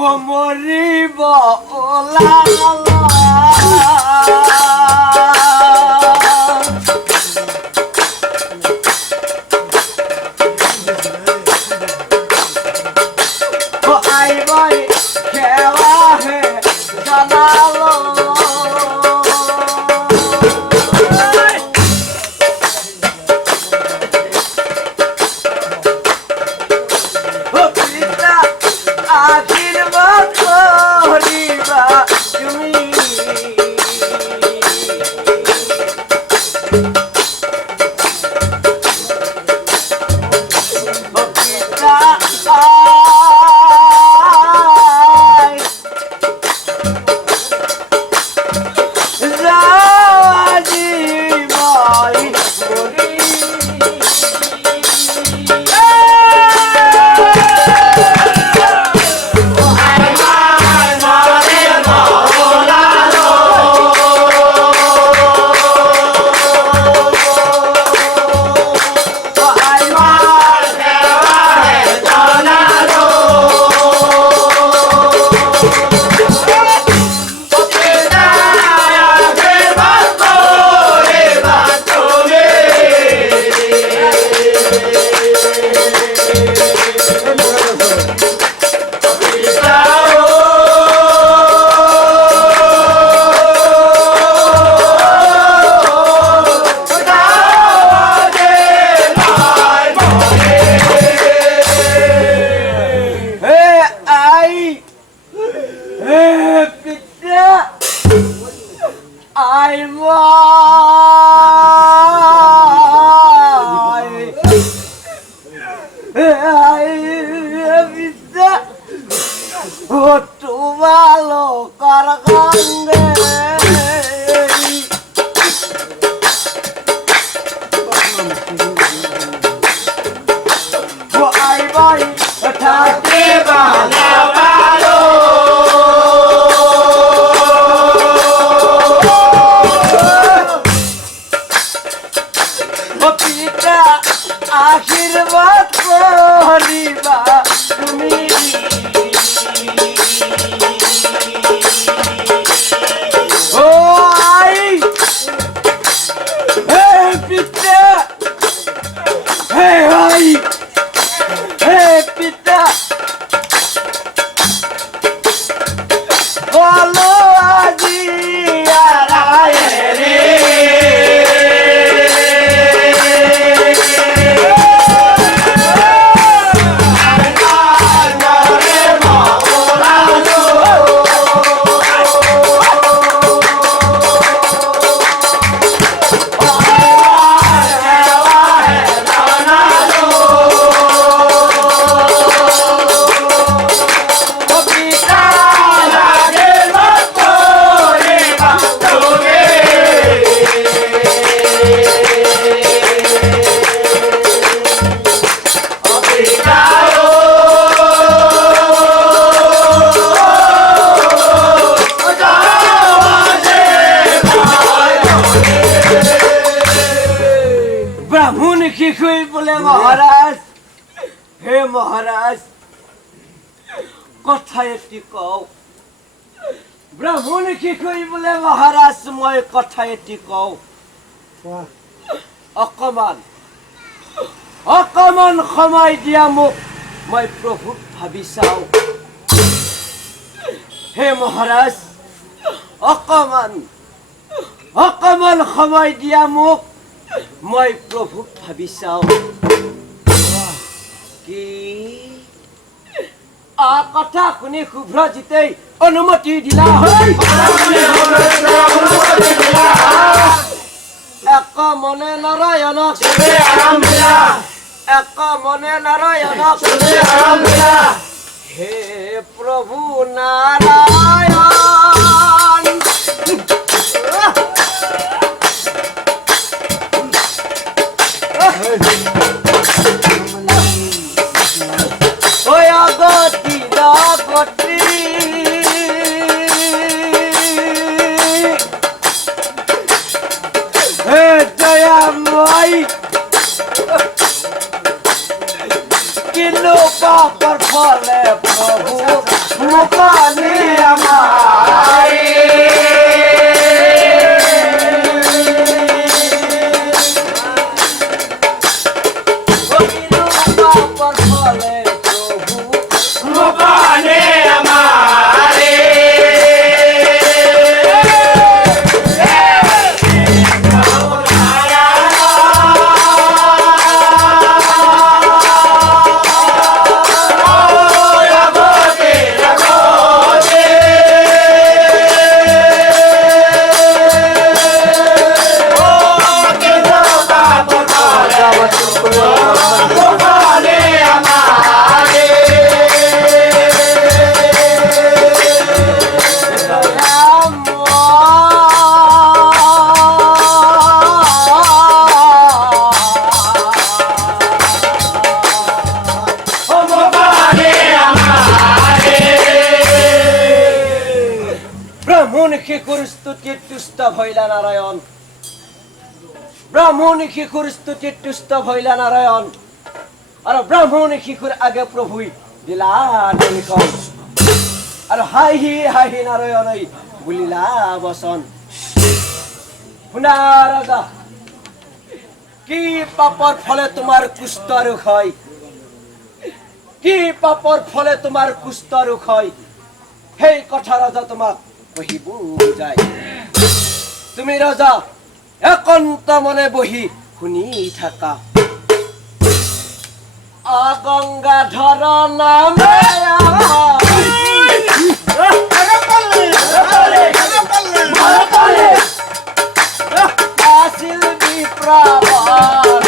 ও মরিব ওলা ও আই ভাই খেলা হে জানালো ভালো কারখানে আই ভাই থাকে ভালো ভালো পিতা আশীর্বাদ করিবা তুমি মহারাজ হে মহারাজ কথা এটি কও ব্রাহ্মণ কি কই বলে মহারাজ মই কথা এটি কও অকমান অকমান সময় দিয়া মোক মই প্রভু ভাবি চাও হে মহারাজ অকমান অকমান সময় দিয়া মোক মই প্রভু ভাবি চাও কি কথা শুনি শুভ্ৰজিতে অনুমতি দিলা হয় এক মনে নারায়ণক এক মনে নারায়ণক হে প্রভু নারায়ণ কি করিলো পাপর ফলে প্রভু মুখানি আমারে করিলো পাপর ফলে প্রভু মুখানি আমারে ব্রাহ্মণ শিশুর স্তুতি তুষ্ট ভৈলা নারায়ণ ব্রাহ্মণ শিশুর স্তুতি তুষ্ট ভৈলা নারায়ণ আর ব্রাহ্মণ শিশুর আগে প্রভুই দিলা নিকল আর হাহি হাহি নারায়ণ বলিলা বচন শুনা রাজা কি পাপর ফলে তোমার কুষ্ঠ ৰোগ হয় কি পাপৰ ফলে তোমাৰ কুষ্ঠ ৰোগ হয় সেই কথা রাজা তোমাক কহিব যায় তুমি রাজা একান্ত মনে বহি শুনি থাকা গঙ্গাধর নামে আছিল বিপ্রবর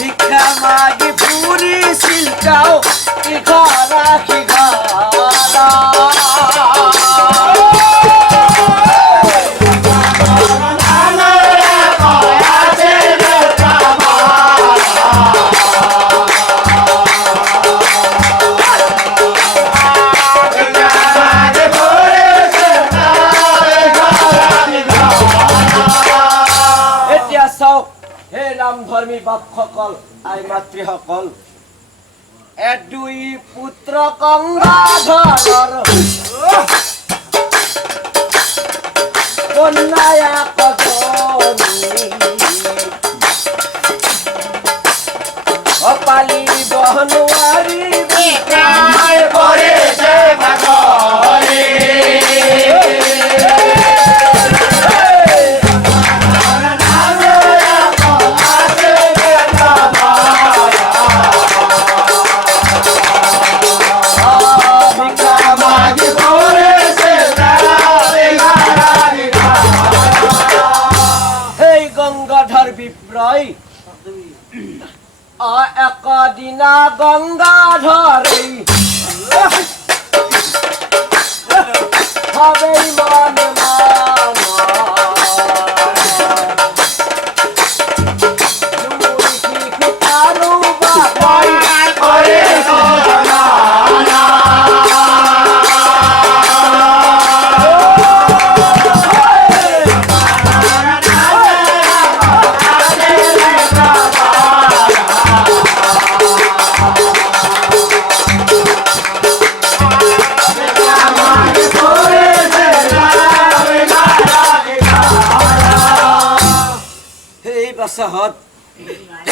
ভিক্ষা মাগি পুরি সিলকাও কি ঘরা কি ঘরা ধর্মী বাপসকল আই মাতৃসকল দুই পুত্ৰ গঙ্গাধৰৰ কন্যায়া কজনী অপালি বহনুৱাৰী বিকাই কৰিছে ভাগৰে একদিনা গঙ্গাধৰে হবেই মনে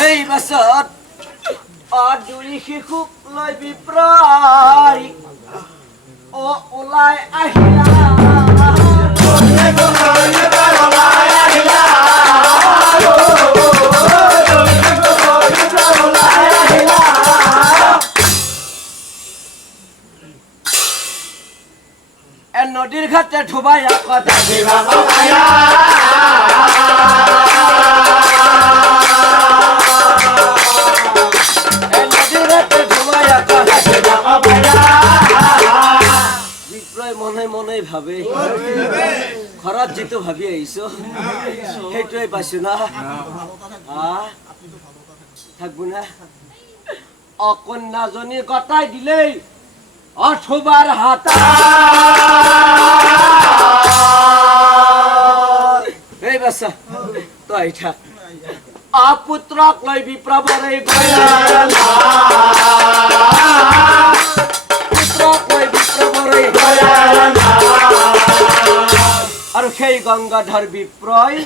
এই বছৰ দুই শিশুক লৈ বিপ্ৰই ওলাই আহিলা নদীৰ ঘাটে ধুবাই মনে মনে ভাবে ঘৰত যেটো ভাবি আহিছো সেইটোৱে পাইছো না থাকবো না অকন্যাজনী গতাই দিলেই অথবাৰ হাতা এটা আপুত্ৰক লৈ বিপ্ৰবৰে গয়া পুত্ৰক লৈ বিপ্ৰবৰে গয়া আৰু সেই গংগাধৰ বিপ্ৰই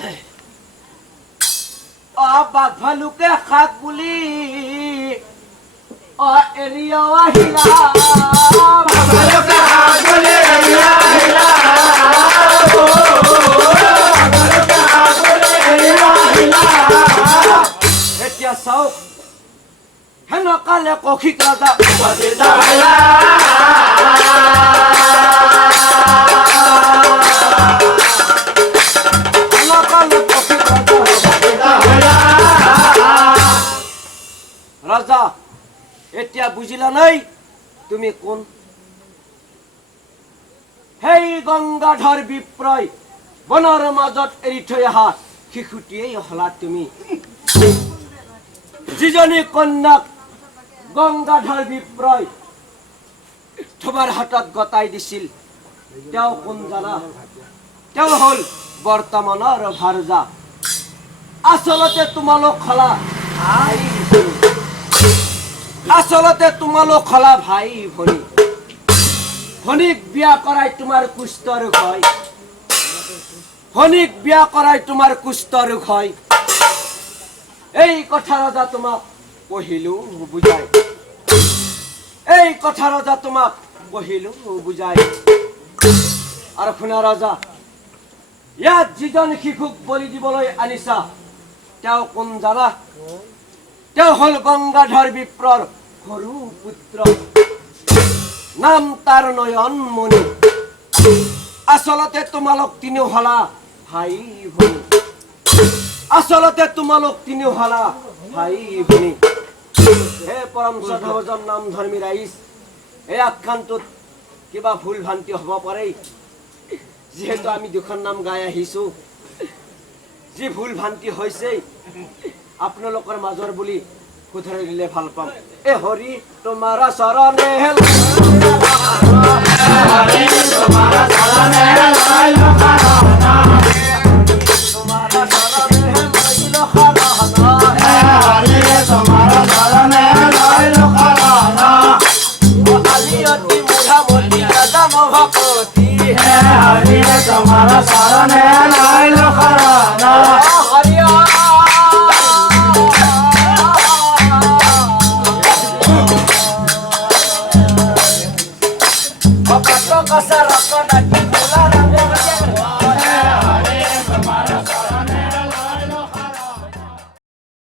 বাঘ ভালুকে খাক বুলি এৰিয়া আহিলা ভালুকে খাক বুলি এৰিয়া আহিলা এতিয়া চাওক হেনকালে কৌশিক ৰাজা ৰাজা এতিয়া বুজিলা নাই তুমি কোন সেই গংগাধৰ বিপ্ৰই বনৰ মাজত এৰি থৈ অহা শিশুটিয়েই হলা তুমি যিজনী কন্যাক গংগাধৰ বিপ্ৰই তোমাৰ হাতত গতাই দিছিল তেওঁ কোন জানা তেওঁ হল বৰ্তমানৰ ভাৰজা আচলতে তোমালোক হলা ভাই আচলতে তোমালোক হলা ভাই ভনী ভনীক বিয়া কৰাই তোমাৰ কুষ্ঠ ৰোগ হয় ভনীক বিয়া কৰাই তোমাৰ কুষ্ঠ ৰোগ হয় এই কথা ৰজা তোমাক কহিলো বুজাই এই কথা ৰজা তোমাক কহিলো বুজাই আৰু শুনা ৰজা ইয়াত যিজন শিশুক বলি দিবলৈ আনিছা তেওঁ কোন জানা তেওঁ হল গংগাধৰ বিপ্ৰৰ সৰু পুত্ৰ নাম তাৰ নয়ন মণি আচলতে তোমালোক তিনিও হলা ভাই ভনী আচলতে তোমালোক তিনিও হলা ভাই ভনী হে পৰম শ্ৰদ্ধাভাজন নাম ধৰ্মী ৰাইজ এই আখ্যানটোত কিবা ভুল ভ্ৰান্তি হ'ব পাৰে যিহেতু আমি দুখন নাম গাই আহিছো যি ভুল ভ্ৰান্তি হৈছে আপোনালোকৰ মাজৰ বুলি শুধৰাই দিলে ভাল পাম এ হৰি তোমাৰ চৰণে হৰি তোমাৰ চৰণে লাইলো খানা তোমাৰ চৰণে লাইলো খানা হৰি তোমাৰ চৰণে লাইলো খানা আলিয়তি মুঢ়া মতি দাদা মভকতি হৰি তোমাৰ